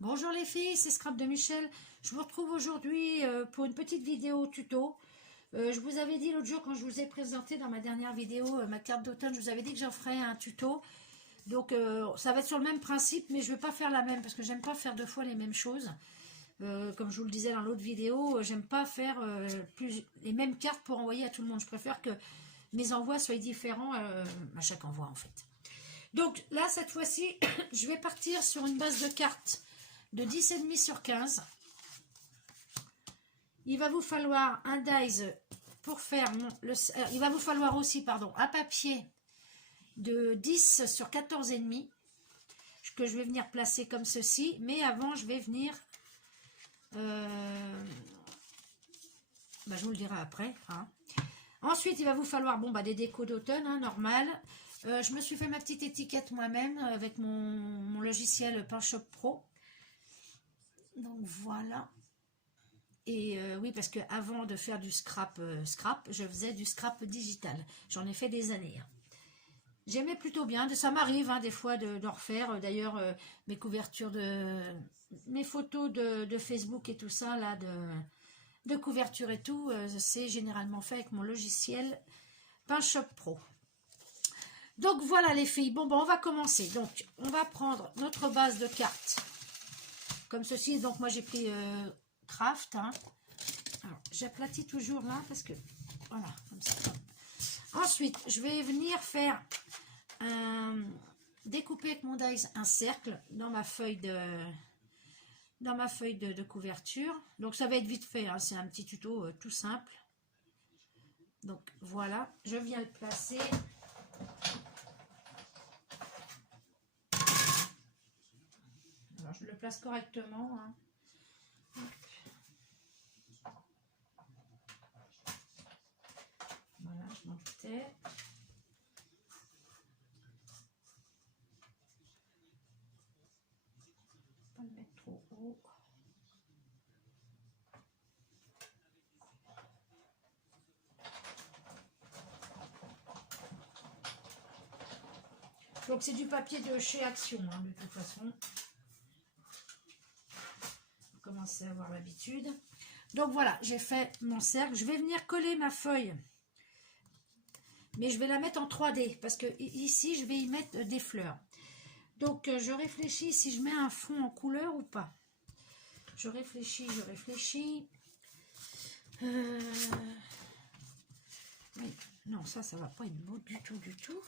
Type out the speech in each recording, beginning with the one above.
Bonjour les filles, c'est Scrap de Michel. Je vous retrouve aujourd'hui pour une petite vidéo tuto. Je vous avais dit l'autre jour quand je vous ai présenté dans ma dernière vidéo ma carte d'automne, je vous avais dit que j'en ferais un tuto. Donc ça va être sur le même principe, mais je ne vais pas faire la même parce que j'aime pas faire deux fois les mêmes choses. Comme je vous le disais dans l'autre vidéo, j'aime pas faire les mêmes cartes pour envoyer à tout le monde. Je préfère que mes envois soient différents à chaque envoi en fait. Donc là, cette fois-ci, je vais partir sur une base de cartes de 10,5 sur 15. Il va vous falloir un dies pour faire il va vous falloir aussi, pardon, un papier de 10 sur 14,5 que je vais venir placer comme ceci. Mais avant, je vais venir... je vous le dirai après. Hein. Ensuite, il va vous falloir des décos d'automne, hein, normal. Je me suis fait ma petite étiquette moi-même avec mon logiciel PinShop Pro. Donc voilà. Et oui, parce que avant de faire du scrap, je faisais du scrap digital. J'en ai fait des années. Hein. J'aimais plutôt bien. Ça m'arrive des fois de refaire. D'ailleurs, mes couvertures mes photos de Facebook et tout ça, là, de couverture et tout, c'est généralement fait avec mon logiciel PinShop Pro. Donc voilà les filles. Bon, on va commencer. Donc, on va prendre notre base de cartes. Comme ceci, donc moi j'ai pris Craft. Hein. Alors, j'aplatis toujours là parce que, voilà, comme ça. Ensuite, je vais venir faire découper avec mon dies un cercle dans ma feuille de couverture. Donc ça va être vite fait, hein. C'est un petit tuto tout simple. Donc voilà, je viens le placer. Alors je le place correctement. Hein. Voilà, je m'en doutais. Pas le mettre trop haut. Donc c'est du papier de chez Action, hein, de toute façon. Vous commencez à avoir l'habitude. Donc voilà, j'ai fait mon cercle. Je vais venir coller ma feuille. Mais je vais la mettre en 3D parce que ici, je vais y mettre des fleurs. Donc, je réfléchis si je mets un fond en couleur ou pas. Je réfléchis. Oui, non, ça va pas être beau du tout.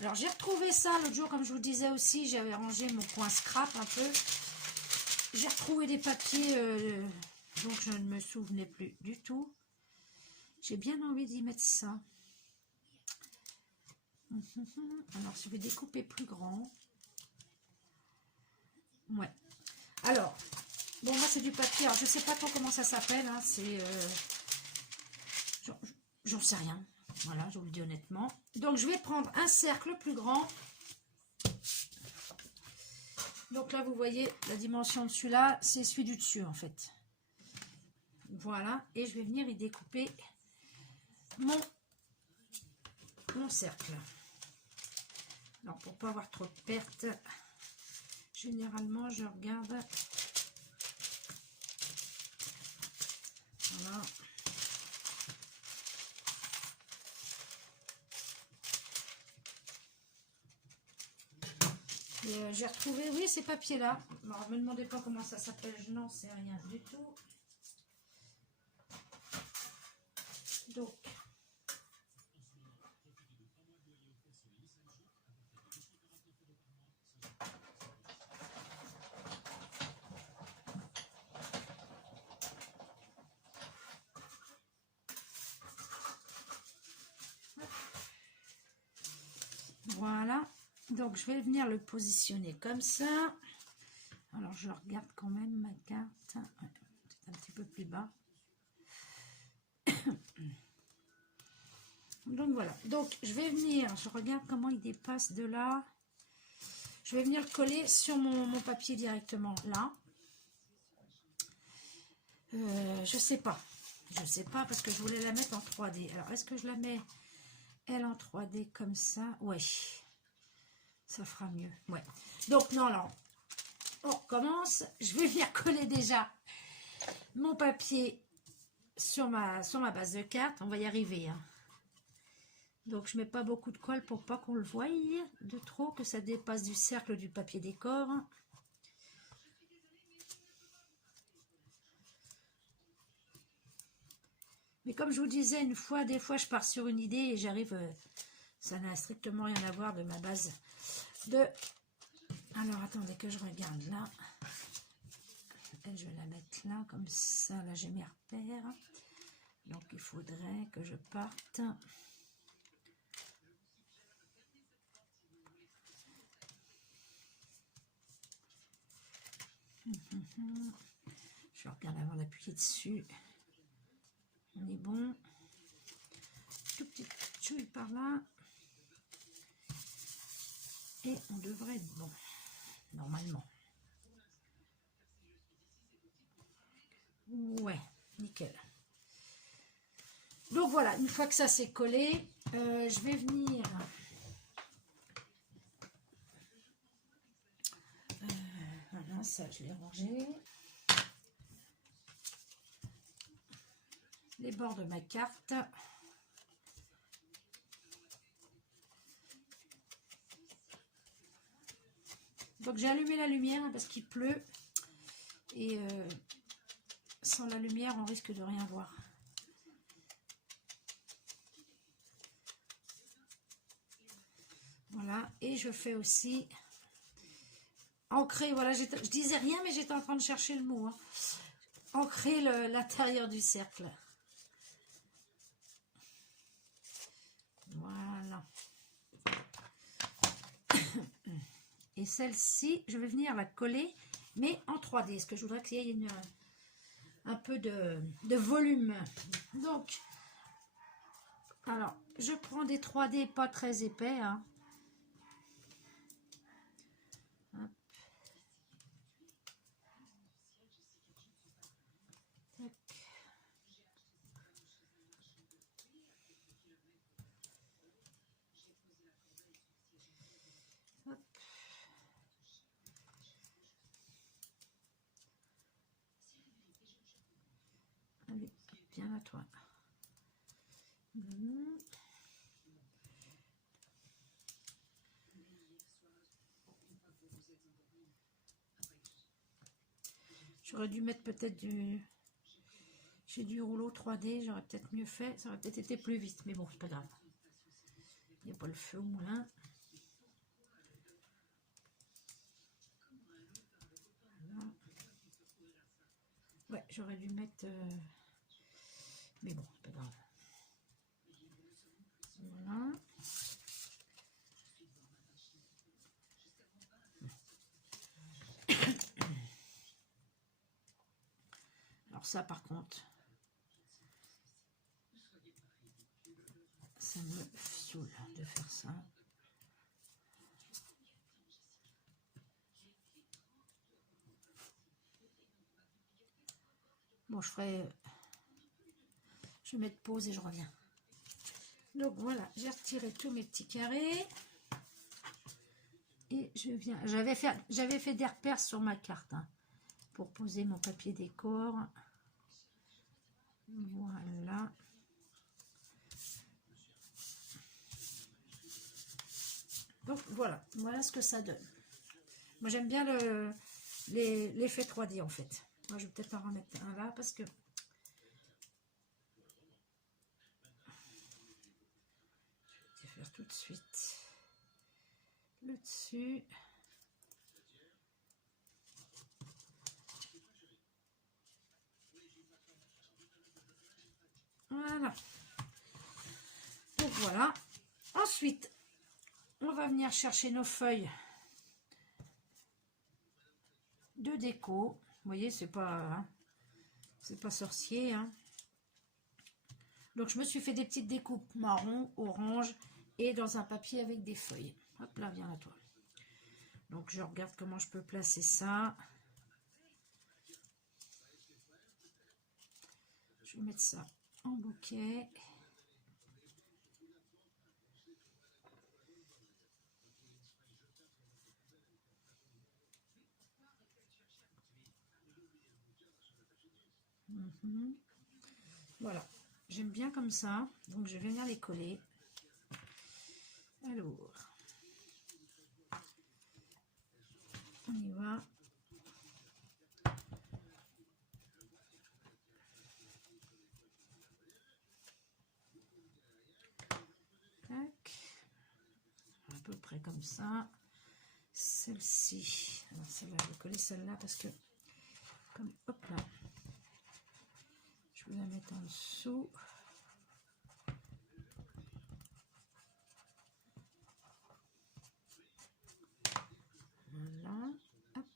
Alors, j'ai retrouvé ça l'autre jour, comme je vous disais aussi, j'avais rangé mon coin scrap un peu. J'ai retrouvé des papiers dont je ne me souvenais plus du tout. J'ai bien envie d'y mettre ça. Alors, je vais découper plus grand. Ouais. Alors, bon, moi, c'est du papier. Alors, je ne sais pas trop comment ça s'appelle. Hein, c'est... j'en sais rien. Voilà, je vous le dis honnêtement. Donc, je vais prendre un cercle plus grand. Donc là, vous voyez, la dimension de celui-là, c'est celui du dessus, en fait. Voilà. Et je vais venir y découper mon cercle. Alors, pour pas avoir trop de pertes, généralement, je regarde. Voilà. J'ai retrouvé, oui, ces papiers-là. Alors, ne me demandez pas comment ça s'appelle, je n'en sais rien du tout. Donc, voilà. Donc, je vais venir le positionner comme ça. Alors, je regarde quand même ma carte. Peut-être un petit peu plus bas. Donc, voilà. Donc, je vais venir, je regarde comment il dépasse de là. Je vais venir le coller sur mon papier directement là. Je sais pas. Je sais pas parce que je voulais la mettre en 3D. Alors, est-ce que je la mets, elle, en 3D comme ça? Ouais. Ça fera mieux. Ouais. Donc, non, alors, on recommence. Je vais venir coller déjà mon papier sur ma base de carte. On va y arriver, hein. Donc je mets pas beaucoup de colle pour pas qu'on le voie de trop, que ça dépasse du cercle du papier décor. Mais comme je vous disais une fois, des fois je pars sur une idée et j'arrive, ça n'a strictement rien à voir de ma base de... Alors attendez que je regarde là. Je vais la mettre là, comme ça, là j'ai mes repères. Donc il faudrait que je parte. Je regarde avant d'appuyer dessus. On est bon. Tout petit chouille par là. Et on devrait être bon, normalement. Ouais, nickel. Donc voilà, une fois que ça c'est collé, je vais venir... voilà, ça je l'ai rangé. Les bords de ma carte. Donc j'ai allumé la lumière parce qu'il pleut. Et sans la lumière, on risque de rien voir. Voilà, et je fais aussi ancrer, voilà, je disais rien, mais j'étais en train de chercher le mot. Hein. Ancrer l'intérieur du cercle. Voilà. Et celle-ci, je vais venir la coller, mais en 3D, parce que je voudrais qu'il y ait un peu de volume. Donc, alors, je prends des 3D pas très épais, hein. Hop. Tac. Hop. Allez, bien à toi. J'aurais dû mettre peut-être j'ai du rouleau 3D, j'aurais peut-être mieux fait, ça aurait peut-être été plus vite, mais bon, c'est pas grave. Il n'y a pas le feu au moulin. Voilà. Ouais, j'aurais dû mettre... mais bon, c'est pas grave. Voilà. Alors ça, par contre, ça me saoule de faire ça. Bon, je vais mettre pause et je reviens. Donc voilà, j'ai retiré tous mes petits carrés. Et je viens... J'avais fait des repères sur ma carte, hein, pour poser mon papier décor. Voilà. Donc voilà, voilà ce que ça donne. Moi j'aime bien l'effet 3D en fait. Moi je vais peut-être en remettre un là parce que... Je vais faire tout de suite le dessus. Voilà. Donc voilà. Ensuite, on va venir chercher nos feuilles de déco. Vous voyez, c'est pas sorcier. Hein. Donc je me suis fait des petites découpes marron, orange et dans un papier avec des feuilles. Hop là, viens à toi. Donc je regarde comment je peux placer ça. Je vais mettre ça en bouquet. Voilà, j'aime bien comme ça, donc je vais venir les coller. Alors, on y va. Tac. À peu près comme ça. Celle-ci, alors celle-là, je vais coller celle-là parce que, comme, hop là, je vais la mettre en dessous. Voilà, hop.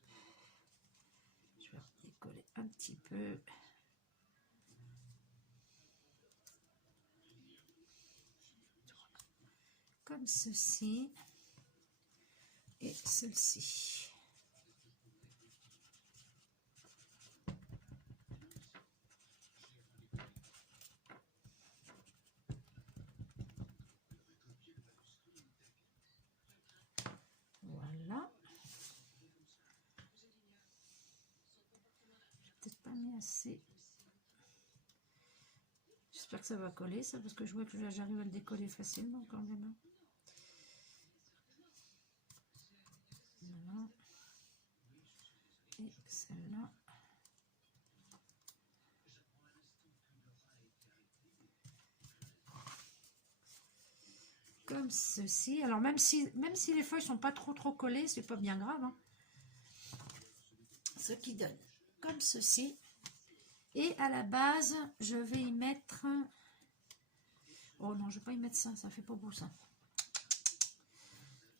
Je vais décoller un petit peu. Comme ceci. Et celle-ci. Voilà. J'ai peut-être pas mis assez. J'espère que ça va coller, ça, parce que je vois que j'arrive à le décoller facilement quand même. Voilà. Et celle-là. Comme ceci. Alors même si les feuilles sont pas trop collées, c'est pas bien grave. Hein. Ce qui donne comme ceci. Et à la base, je vais y mettre... Oh non, je vais pas y mettre ça, ça fait pas beau ça.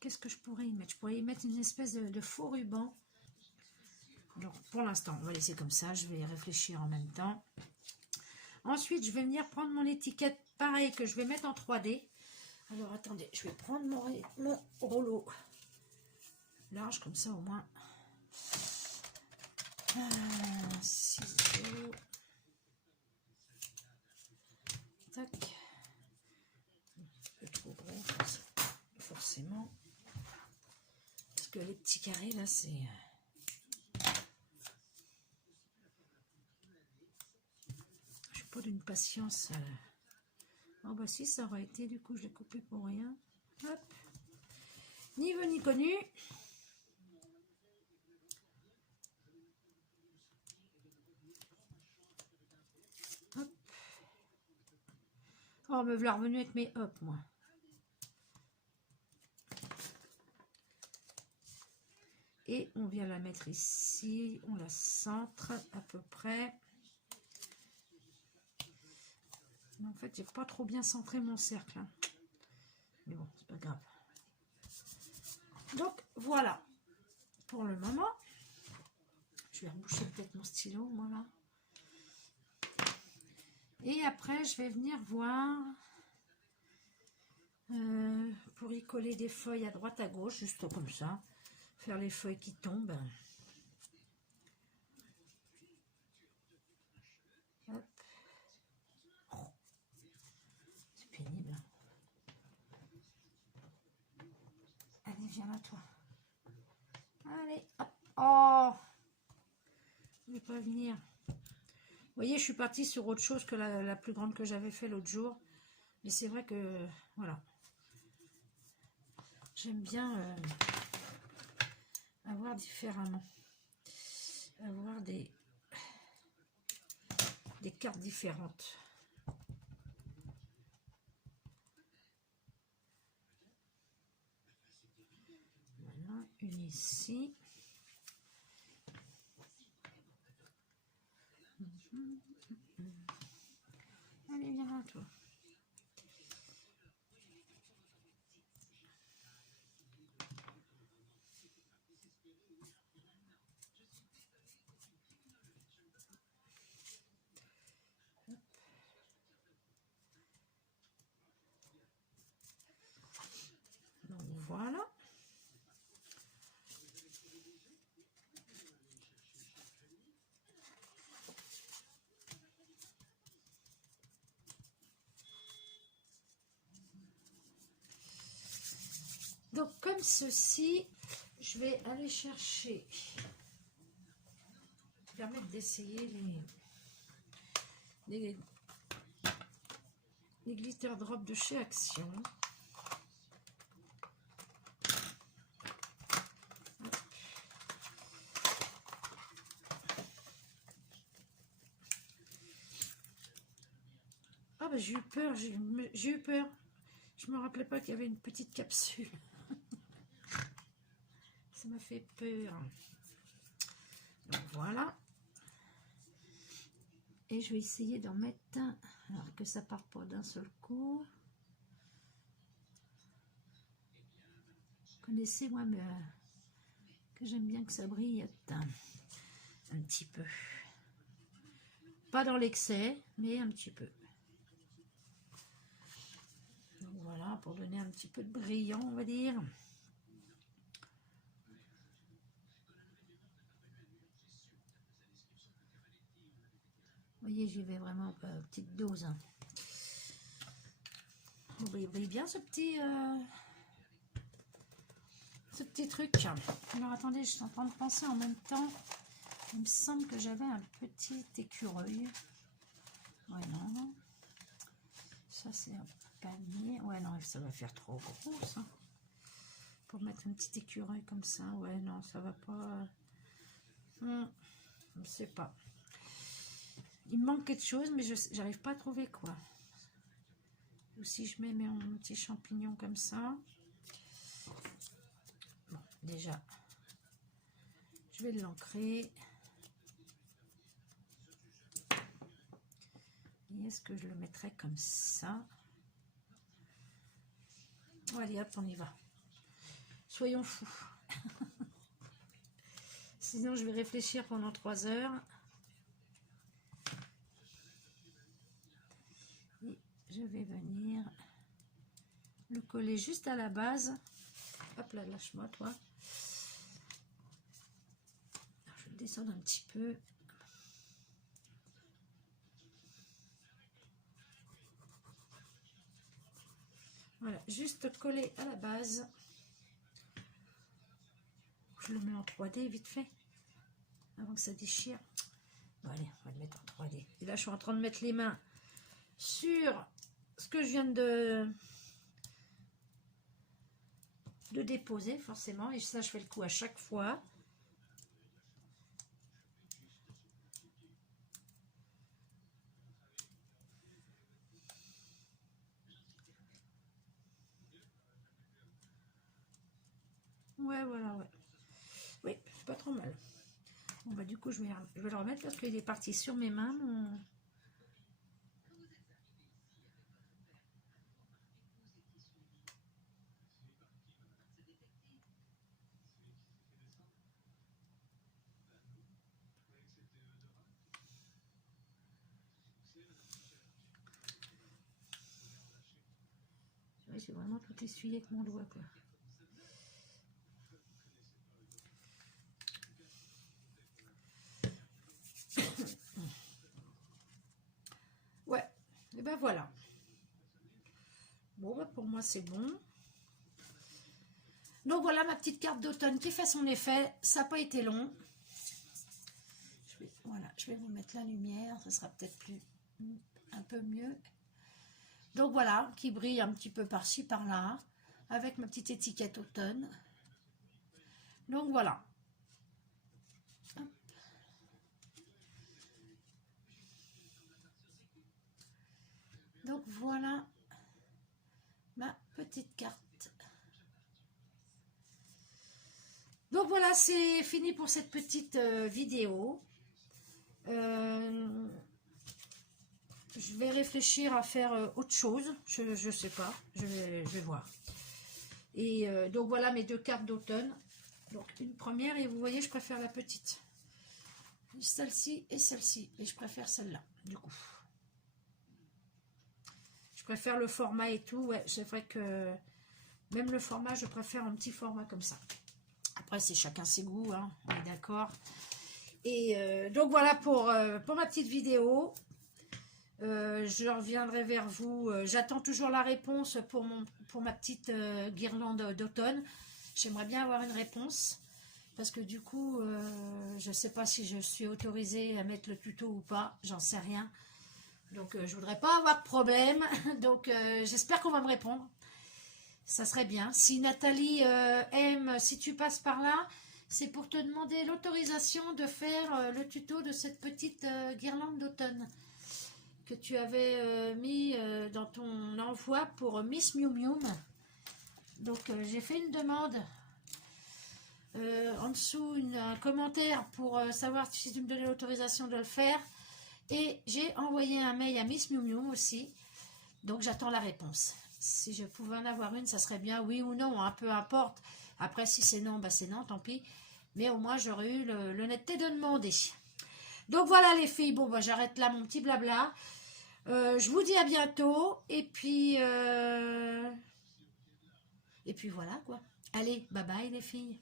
Qu'est-ce que je pourrais y mettre? Je pourrais y mettre une espèce de faux ruban. Donc pour l'instant, on va laisser comme ça, je vais y réfléchir en même temps. Ensuite, je vais venir prendre mon étiquette, pareil, que je vais mettre en 3D. Alors attendez, je vais prendre mon rouleau large, comme ça au moins. Ciseaux. Tac. Un peu trop gros, forcément. Parce que les petits carrés, là, c'est... Je suis pas d'une patience... Oh bah si, ça aurait été, du coup, je l'ai coupé pour rien. Hop. Ni vu ni connu. Hop. Oh, me voilà revenu avec mes hop, moi. Et on vient la mettre ici. On la centre à peu près. Mais en fait, j'ai pas trop bien centré mon cercle. Hein. Mais bon, c'est pas grave. Donc, voilà. Pour le moment, je vais reboucher peut-être mon stylo, voilà. Et après, je vais venir voir pour y coller des feuilles à droite, à gauche, juste comme ça. Faire les feuilles qui tombent. Hop. Oh, c'est pénible. Allez, viens là, toi. Allez, hop. Oh, je ne vais pas venir. Vous voyez, je suis partie sur autre chose que la plus grande que j'avais fait l'autre jour. Mais c'est vrai que, voilà. J'aime bien avoir différemment. Avoir des cartes différentes. Voilà, une ici. Allez, viens là, toi. Donc voilà. Donc comme ceci, je vais aller chercher, permettre d'essayer les glitter drops de chez Action. Ah bah j'ai eu peur, j'ai eu peur. Je me rappelais pas qu'il y avait une petite capsule. Ça m'a fait peur. Donc voilà. Et je vais essayer d'en mettre un, alors que ça parte pas d'un seul coup. Vous connaissez moi que j'aime bien que ça brille un petit peu. Pas dans l'excès, mais un petit peu. Donc voilà, pour donner un petit peu de brillant, on va dire. Vous voyez, j'y vais vraiment petite dose. Hein. Il brille bien ce petit truc. Alors attendez, je suis en train de penser en même temps. Il me semble que j'avais un petit écureuil. Ouais, non. Ça, c'est un panier. Ouais, non, ça va faire trop gros, ça. Pour mettre un petit écureuil comme ça. Ouais, non, ça va pas. Je sais pas. Il me manque quelque chose, mais j'arrive pas à trouver quoi. Ou si je mets mon petit champignon comme ça. Bon, déjà, je vais l'ancrer. Et est-ce que je le mettrai comme ça? Bon, allez, hop, on y va. Soyons fous. Sinon, je vais réfléchir pendant 3 heures. Et je vais venir le coller juste à la base. Hop là, lâche-moi, toi. Alors, je le descends un petit peu. Voilà, juste coller à la base. Je le mets en 3D vite fait, avant que ça déchire. Bon, allez, on va le mettre en 3D. Et là, je suis en train de mettre les mains sur ce que je viens de déposer, forcément. Et ça, je fais le coup à chaque fois. Ouais, voilà, ouais. Oui, c'est pas trop mal. Bon, bah, du coup, je vais le remettre parce qu'il est parti sur mes mains. J'ai vraiment tout essuyé avec mon doigt, quoi. Ouais, et ben voilà. Bon, bah pour moi, c'est bon. Donc voilà ma petite carte d'automne qui fait son effet. Ça n'a pas été long. Voilà, je vais vous mettre la lumière. Ça sera peut-être un peu mieux. Donc voilà, qui brille un petit peu par-ci, par-là. Avec ma petite étiquette automne. Donc voilà. Hop. Donc voilà ma petite carte. Donc voilà, c'est fini pour cette petite vidéo. Je vais réfléchir à faire autre chose. Je sais pas. Je vais voir. Et donc voilà mes 2 cartes d'automne. Donc une première, et vous voyez, je préfère la petite. Celle-ci et celle-ci. Et je préfère celle-là, du coup. Je préfère le format et tout. Ouais, c'est vrai que même le format, je préfère un petit format comme ça. Après, c'est chacun ses goûts, hein, on est d'accord. Et donc voilà pour ma petite vidéo. Je reviendrai vers vous. J'attends toujours la réponse pour ma petite guirlande d'automne. J'aimerais bien avoir une réponse. Parce que du coup, je ne sais pas si je suis autorisée à mettre le tuto ou pas. J'en sais rien. Donc, je voudrais pas avoir de problème. Donc, j'espère qu'on va me répondre. Ça serait bien. Si Nathalie aime, si tu passes par là, c'est pour te demander l'autorisation de faire le tuto de cette petite guirlande d'automne que tu avais mis dans ton envoi pour Miss Miu Miu. Donc, j'ai fait une demande en dessous, un commentaire pour savoir si tu me donnais l'autorisation de le faire. Et j'ai envoyé un mail à Miss Miu Miu aussi. Donc, j'attends la réponse. Si je pouvais en avoir une, ça serait bien, oui ou non, hein, peu importe. Après, si c'est non, bah c'est non, tant pis. Mais au moins, j'aurais eu l'honnêteté de demander. Donc, voilà les filles. Bon, bah, j'arrête là mon petit blabla. Je vous dis à bientôt. Et puis voilà, quoi. Allez, bye bye les filles.